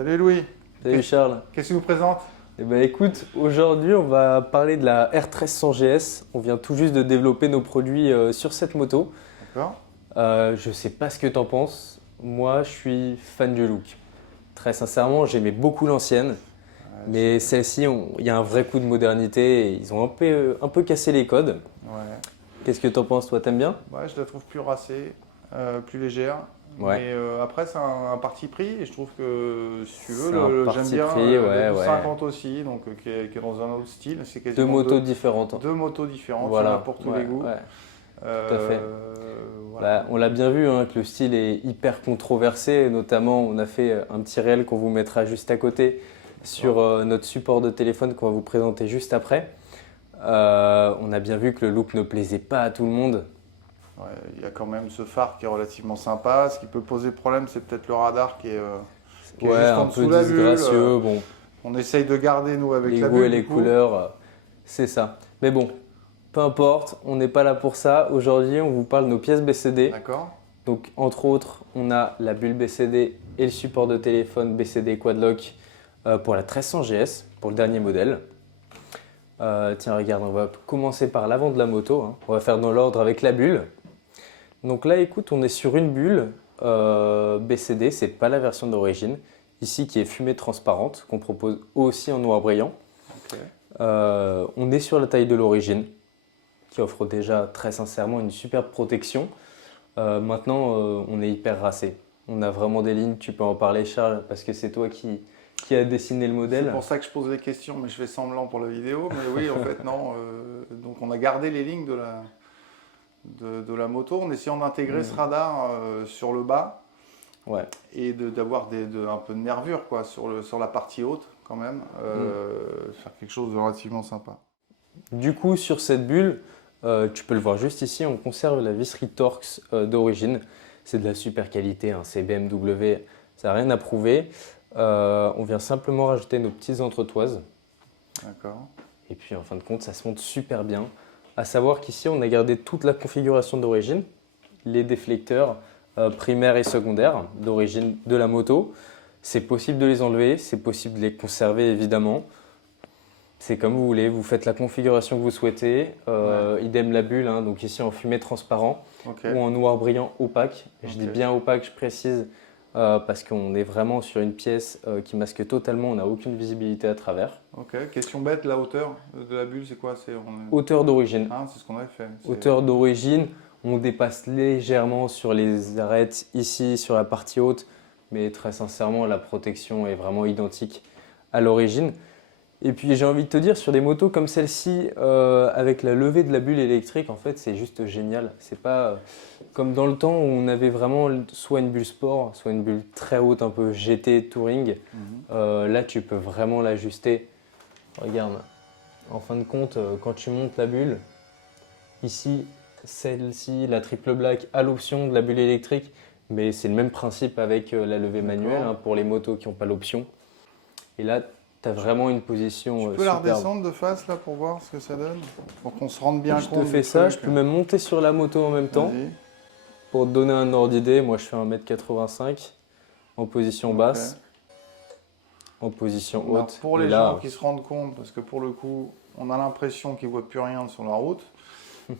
Salut Louis. Salut Charles. Qu'est-ce que tu nous présentes? Eh ben écoute, aujourd'hui on va parler de la R1300 GS. On vient tout juste de développer nos produits sur cette moto. D'accord. Je sais pas ce que tu en penses. Moi, je suis fan du look. Très sincèrement, j'aimais beaucoup l'ancienne. Mais celle-ci, il y a un vrai coup de modernité et ils ont un peu cassé les codes. Ouais. Qu'est-ce que tu en penses? Toi, t'aimes bien? Ouais, je la trouve plus racée, plus légère. Ouais. Mais après, c'est un parti pris et je trouve que, si tu veux, C'est un j'aime parti bien pris, le ouais, 1250 aussi, donc qui est dans un autre style. C'est Deux quasiment motos différentes. deux motos différentes, il y en Voilà. a pour tous Ouais, les goûts. ouais. Tout à fait. Voilà. Bah, on l'a bien vu, hein, que le style est hyper controversé. Notamment, on a fait un petit réel qu'on vous mettra juste à côté sur notre support de téléphone qu'on va vous présenter juste après. On a bien vu que le look ne plaisait pas à tout le monde. Ouais, il y a quand même ce phare qui est relativement sympa. Ce qui peut poser problème, c'est peut-être le radar qui est Ouais, juste en un dessous peu de la bulle. disgracieux. Bon, On essaye de garder, nous, avec les la goûts bulle. et les du coup. couleurs, c'est ça. Mais bon, peu importe, on n'est pas là pour ça. Aujourd'hui, on vous parle de nos pièces BCD. D'accord. Donc, entre autres, on a la bulle BCD et le support de téléphone BCD Quadlock pour la 1300 GS, pour le dernier modèle. Tiens, regarde, on va commencer par l'avant de la moto, hein. On va faire dans l'ordre avec la bulle. Donc là, écoute, on est sur une bulle BCD, c'est pas la version d'origine. Ici, qui est fumée transparente, qu'on propose aussi en noir brillant. Okay. On est sur la taille de l'origine, qui offre déjà très sincèrement une superbe protection. Maintenant, on est hyper racé. On a vraiment des lignes, tu peux en parler Charles, parce que c'est toi qui a dessiné le modèle. C'est pour ça que je pose des questions, mais je fais semblant pour la vidéo. Mais oui, en fait, non. Donc on a gardé les lignes de la moto en essayant d'intégrer ce radar sur le bas. Ouais. Et d'avoir un peu de nervure quoi, sur la partie haute quand même. Faire quelque chose de relativement sympa. Du coup, sur cette bulle, tu peux le voir juste ici, on conserve la visserie Torx d'origine. C'est de la super qualité, hein, c'est BMW, ça n'a rien à prouver. On vient simplement rajouter nos petites entretoises. D'accord. Et puis en fin de compte, ça se monte super bien. À savoir qu'ici, on a gardé toute la configuration d'origine, les déflecteurs primaires et secondaires d'origine de la moto. C'est possible de les enlever, c'est possible de les conserver évidemment. C'est comme vous voulez, vous faites la configuration que vous souhaitez. Idem la bulle, hein, donc ici en fumée transparent ou en noir brillant opaque. Je dis bien opaque, je précise, parce qu'on est vraiment sur une pièce qui masque totalement, on n'a aucune visibilité à travers. Ok, question bête, la hauteur de la bulle, c'est quoi? Hauteur d'origine. Ah, c'est ce qu'on avait fait. Hauteur d'origine, on dépasse légèrement sur les arêtes ici, sur la partie haute, mais très sincèrement, la protection est vraiment identique à l'origine. Et puis j'ai envie de te dire, sur des motos comme celle-ci, avec la levée de la bulle électrique, en fait, c'est juste génial. C'est pas comme dans le temps où on avait vraiment soit une bulle sport, soit une bulle très haute, un peu GT Touring. Là, tu peux vraiment l'ajuster. Regarde, en fin de compte, quand tu montes la bulle, ici, celle-ci, la triple black, a l'option de la bulle électrique, mais c'est le même principe avec la levée manuelle hein, pour les motos qui n'ont pas l'option. Et là, tu as vraiment une position Tu peux la redescendre de face là pour voir ce que ça donne? Pour qu'on se rende bien compte. Je te fais ça, je peux même monter sur la moto en même temps. Pour te donner un ordre d'idée, moi je fais 1m85 en position basse, en position haute. Pour les gens qui se rendent compte, parce que pour le coup, on a l'impression qu'ils ne voient plus rien sur la route.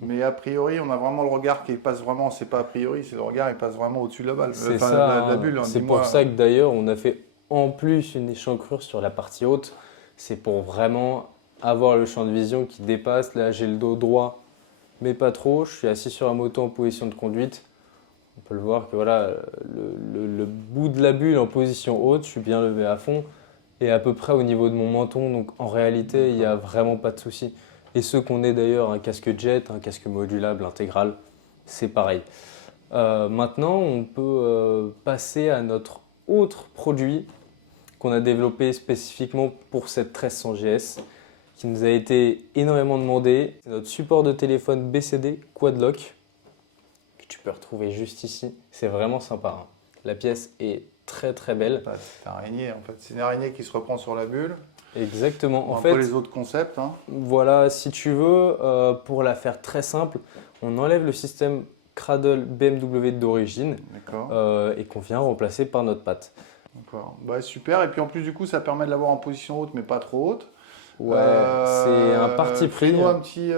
Mais a priori, on a vraiment le regard qui passe vraiment, c'est pas a priori, c'est le regard qui passe vraiment au-dessus de la balle. C'est ça, la bulle. C'est pour ça que d'ailleurs, on a fait en plus une échancrure sur la partie haute. C'est pour vraiment avoir le champ de vision qui dépasse. Là, j'ai le dos droit, mais pas trop. Je suis assis sur la moto en position de conduite. On peut le voir que voilà, le bout de la bulle en position haute, je suis bien levé à fond et à peu près au niveau de mon menton. Donc en réalité, il n'y a vraiment pas de souci. Et ceux qu'on ait d'ailleurs un casque jet, un casque modulable intégral, c'est pareil. Maintenant, on peut passer à notre autre produit qu'on a développé spécifiquement pour cette 1300 GS, qui nous a été énormément demandé. C'est notre support de téléphone BCD Quadlock, que tu peux retrouver juste ici. C'est vraiment sympa, hein. La pièce est très très belle. C'est une araignée en fait, c'est une araignée qui se reprend sur la bulle. Exactement. En fait, les autres concepts. Hein. Voilà, si tu veux, pour la faire très simple, on enlève le système cradle BMW d'origine et qu'on vient remplacer par notre patte. D'accord. Bah, super. Et puis en plus, du coup, ça permet de l'avoir en position haute, mais pas trop haute. Ouais, c'est un parti pris. Fais-nous un petit.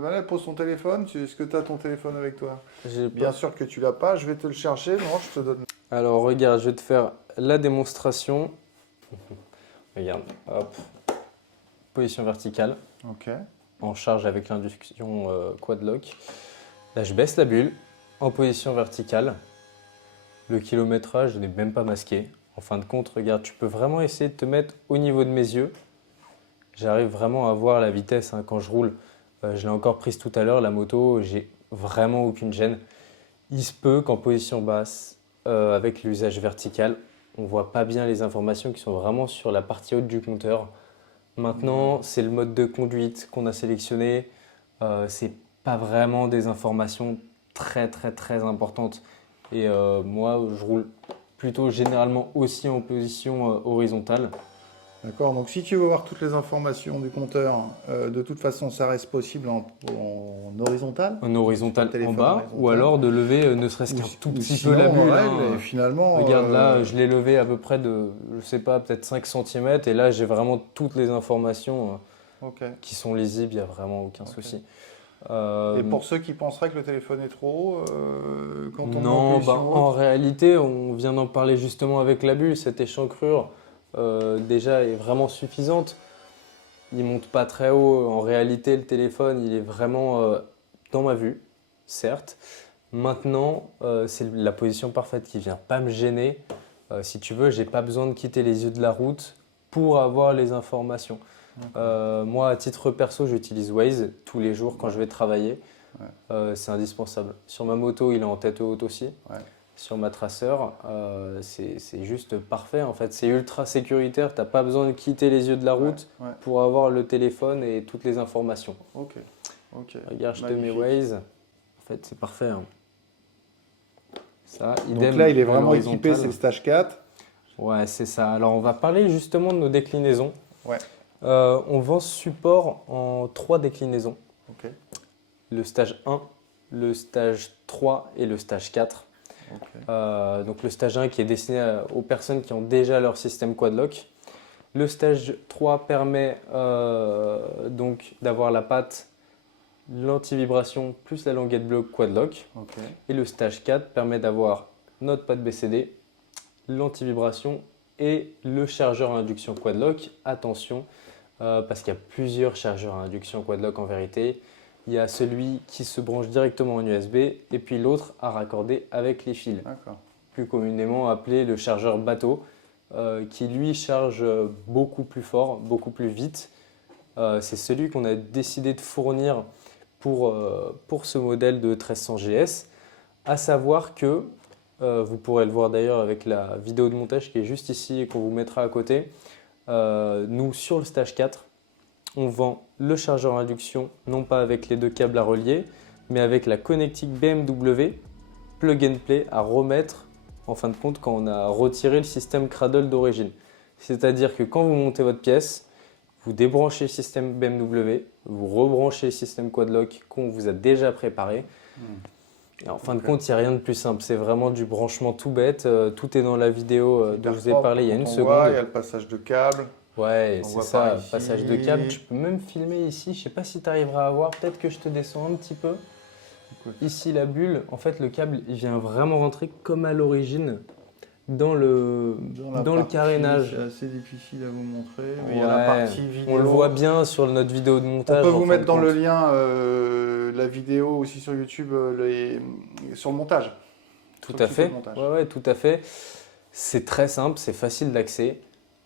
Voilà, pose ton téléphone. Est-ce que tu as ton téléphone avec toi? J'ai Bien pas- sûr que tu l'as pas. Je vais te le chercher. Non, je te donne. Alors regarde, je vais te faire la démonstration. Regarde, hop, position verticale, Ok. en charge avec l'induction quad lock. Là, je baisse la bulle en position verticale. Le kilométrage n'est même pas masqué. En fin de compte, regarde, tu peux vraiment essayer de te mettre au niveau de mes yeux. J'arrive vraiment à voir la vitesse hein, quand je roule. Je l'ai encore prise tout à l'heure, la moto, j'ai vraiment aucune gêne. Il se peut qu'en position basse, avec l'usage vertical, on ne voit pas bien les informations qui sont vraiment sur la partie haute du compteur. Maintenant, c'est le mode de conduite qu'on a sélectionné. C'est pas vraiment des informations très importantes. Et moi, je roule plutôt généralement aussi en position horizontale. D'accord. Donc, si tu veux voir toutes les informations du compteur, de toute façon, ça reste possible en horizontal. En Sur horizontal le en téléphone bas, horizontal. ou alors de lever ne serait-ce Ou, qu'un tout ou petit sinon, peu la en bulle. règle, Hein. et finalement. Regarde là, je l'ai levé à peu près de, je sais pas, peut-être 5 cm et là j'ai vraiment toutes les informations Ok. qui sont lisibles, il n'y a vraiment aucun Ok. souci. Et pour ceux qui penseraient que le téléphone est trop haut, quand on met en Non, bah, position en haute, réalité, on vient d'en parler justement avec la bulle, cette échancrure déjà est vraiment suffisante. Il monte pas très haut, en réalité le téléphone il est vraiment dans ma vue, certes. Maintenant, c'est la position parfaite qui vient pas me gêner. Si tu veux, j'ai pas besoin de quitter les yeux de la route pour avoir les informations. Moi, à titre perso, j'utilise Waze tous les jours quand je vais travailler. Ouais. C'est indispensable. Sur ma moto, il est en tête haute aussi. Ouais. Sur ma Tracer, c'est juste parfait. En fait, c'est ultra sécuritaire. Tu n'as pas besoin de quitter les yeux de la route Ouais. pour avoir le téléphone et toutes les informations. Ok. Ok. Regarde, je te mets Magnifique. Waze. En fait, c'est parfait. Hein. Ça, Donc idem là, il est à vraiment équipé, l'horizontale. c'est le stage 4. Ouais, c'est ça. Alors, on va parler justement de nos déclinaisons. Ouais. On vend ce support en 3 déclinaisons. Ok. Le stage 1, le stage 3 et le stage 4. Ok. Donc le stage 1 qui est destiné aux personnes qui ont déjà leur système quadlock. Le stage 3 permet donc d'avoir la patte, l'anti-vibration plus la languette bleue quadlock. Ok. Et le stage 4 permet d'avoir notre patte BCD, l'anti-vibration et le chargeur à induction quadlock. Attention, parce qu'il y a plusieurs chargeurs à induction quadlock en vérité. Il y a celui qui se branche directement en USB et puis l'autre à raccorder avec les fils. D'accord. Plus communément appelé le chargeur bateau, qui lui charge beaucoup plus fort, beaucoup plus vite. C'est celui qu'on a décidé de fournir pour ce modèle de 1300 GS. À savoir que, vous pourrez le voir d'ailleurs avec la vidéo de montage qui est juste ici et qu'on vous mettra à côté, nous sur le stage 4, on vend le chargeur à induction, non pas avec les 2 câbles à relier, mais avec la connectique BMW plug and play à remettre en fin de compte quand on a retiré le système cradle d'origine. C'est-à-dire que quand vous montez votre pièce, vous débranchez le système BMW, vous rebranchez le système quadlock qu'on vous a déjà préparé. Et en fin de compte, il n'y a rien de plus simple. C'est vraiment du branchement tout bête. Tout est dans la vidéo dont je vous ai parlé il y a une seconde. Il y a le passage de câble. Ouais, On c'est voit ça, par ici. passage de câble. Tu peux même filmer ici. Je ne sais pas si tu arriveras à voir. Peut-être que je te descends un petit peu. Écoute. Ici, la bulle, en fait, le câble, il vient vraiment rentrer comme à l'origine dans le carénage. C'est assez difficile à vous montrer, mais il y Ouais, a la partie vidéo. on le voit bien sur notre vidéo de On montage. peut en vous fin mettre de dans le compte. lien la vidéo aussi sur YouTube sur le montage. Tout Sur le à tuto fait. de montage. Ouais, tout à fait. C'est très simple, c'est facile d'accès.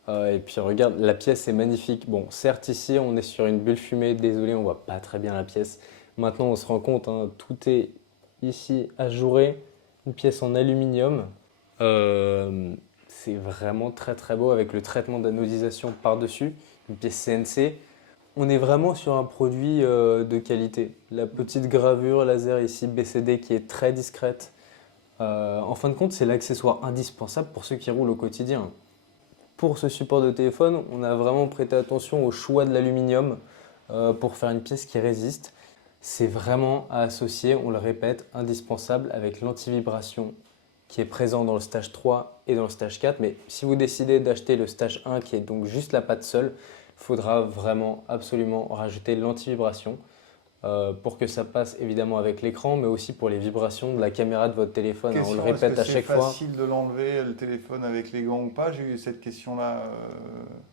Et puis regarde, la pièce est magnifique. Bon, certes ici on est sur une bulle fumée, désolé, on voit pas très bien la pièce. Maintenant on se rend compte, hein, tout est ici ajouré, une pièce en aluminium. C'est vraiment très beau avec le traitement d'anodisation par-dessus, une pièce CNC. On est vraiment sur un produit de qualité. La petite gravure laser ici BCD qui est très discrète. En fin de compte, c'est l'accessoire indispensable pour ceux qui roulent au quotidien. Pour ce support de téléphone, on a vraiment prêté attention au choix de l'aluminium pour faire une pièce qui résiste. C'est vraiment à associer, on le répète, indispensable avec l'antivibration qui est présent dans le stage 3 et dans le stage 4. Mais si vous décidez d'acheter le stage 1 qui est donc juste la patte seule, il faudra vraiment absolument rajouter l'antivibration pour que ça passe évidemment avec l'écran, mais aussi pour les vibrations de la caméra de votre téléphone. On le répète à chaque fois. C'est facile de l'enlever le téléphone avec les gants ou pas? J'ai eu cette question-là.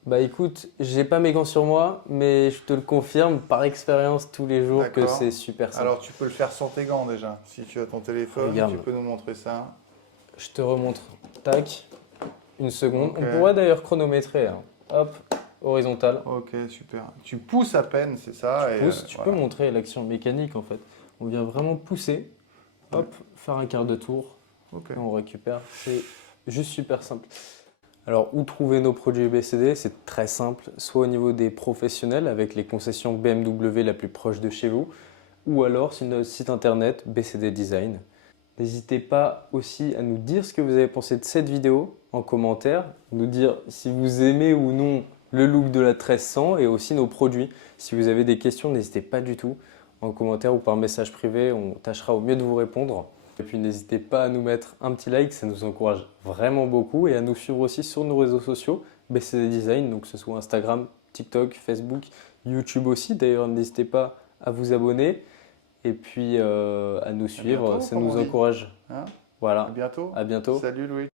Bah écoute, j'ai pas mes gants sur moi, mais je te le confirme par expérience tous les jours que c'est super simple. Alors tu peux le faire sans tes gants déjà. Si tu as ton téléphone, Regarde. tu peux nous montrer ça. Je te remontre. Tac. Une seconde. Ok. On pourrait d'ailleurs chronométrer. Hein. Hop, horizontal. Ok, super. Tu pousses à peine, c'est ça. Tu voilà. peux montrer l'action mécanique en fait. On vient vraiment pousser. Hop, faire un quart de tour. Ok. Et on récupère. C'est juste super simple. Alors, où trouver nos produits BCD? C'est très simple, soit au niveau des professionnels avec les concessions BMW la plus proche de chez vous, ou alors sur notre site internet BCD Design. N'hésitez pas aussi à nous dire ce que vous avez pensé de cette vidéo en commentaire, nous dire si vous aimez ou non le look de la 1300 et aussi nos produits. Si vous avez des questions, n'hésitez pas du tout en commentaire ou par message privé, on tâchera au mieux de vous répondre. Et puis n'hésitez pas à nous mettre un petit like, ça nous encourage vraiment beaucoup et à nous suivre aussi sur nos réseaux sociaux, BCD Design, donc que ce soit Instagram, TikTok, Facebook, YouTube aussi. D'ailleurs, n'hésitez pas à vous abonner et puis à nous suivre, bientôt, ça comme nous on dit. encourage. Hein? Voilà, À bientôt. à bientôt. Salut Louis.